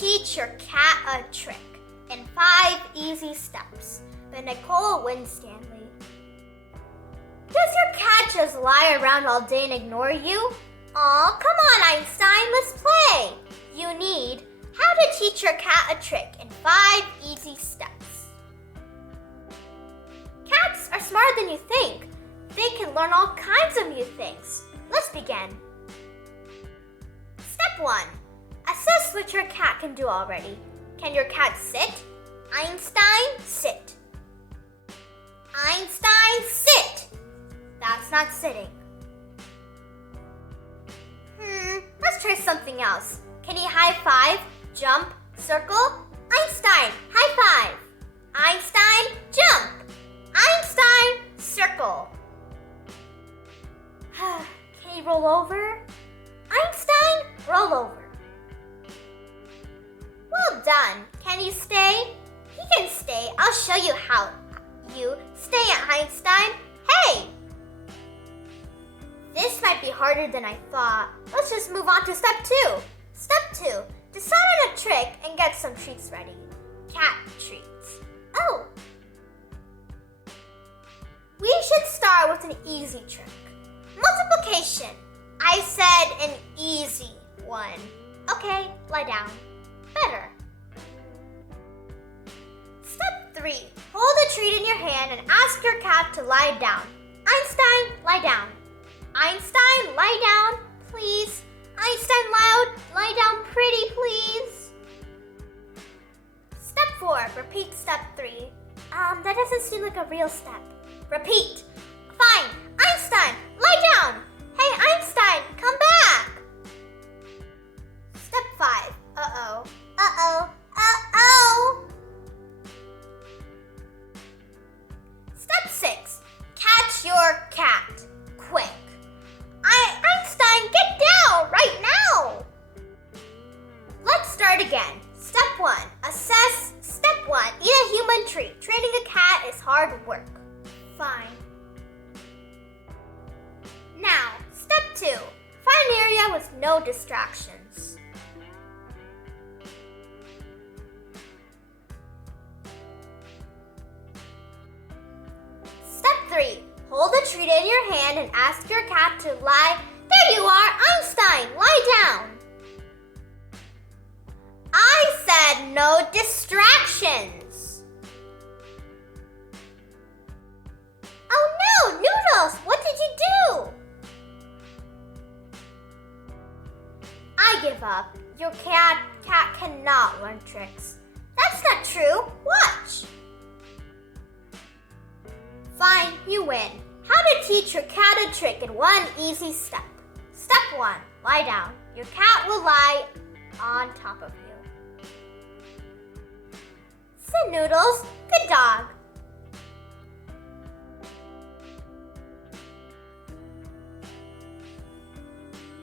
teach your cat a trick in 5 easy steps by Nicole Winstanley. Does your cat just lie around all day and ignore you? Aw, come on, Einstein, let's play. You need How to Teach Your Cat a Trick in 5 Easy Steps. Cats are smarter than you think. They can learn all kinds of new things. Let's begin. Step 1. Assess what your cat can do already. Can your cat sit? Einstein, sit. Einstein, sit. That's not sitting. Let's try something else. Can he high five, jump, circle? Einstein, high five. Einstein, jump. Einstein, circle. Can he roll over? Einstein, roll over. Well done. Can he stay? He can stay. I'll show you how. You stay at Einstein. Hey! This might be harder than I thought. Let's just move on to step 2. Step 2. Decide on a trick and get some treats ready. Cat treats. Oh! We should start with an easy trick. Multiplication. I said an easy one. Okay, lie down. Better. Step 3. Hold a treat in your hand and ask your cat to lie down. Einstein, lie down. Einstein, lie down, please. Einstein, loud, lie down pretty, please. Step 4. Repeat step 3. That doesn't seem like a real step. Repeat. Fine. Einstein, lie down. Hey, Einstein, come back. Step 5. Uh-oh. Uh-oh. Uh-oh. Step 6. Catch your cat. Quick. Einstein, get down right now. Let's start again. Step 1. Assess. Step 1. Eat a human treat. Training a cat is hard work. Fine. Now, step 2. Find an area with no distractions. Step 3. Hold a treat in your hand and ask your cat to lie. There you are, Einstein, lie down. I said no distractions. Oh no, Noodles, what did you do? I give up. Your cat cannot learn tricks. That's not true. Watch. Fine, you win. How to teach your cat a trick in 1 easy step. Step 1. Lie down. Your cat will lie on top of you. Sit, Noodles. Good dog.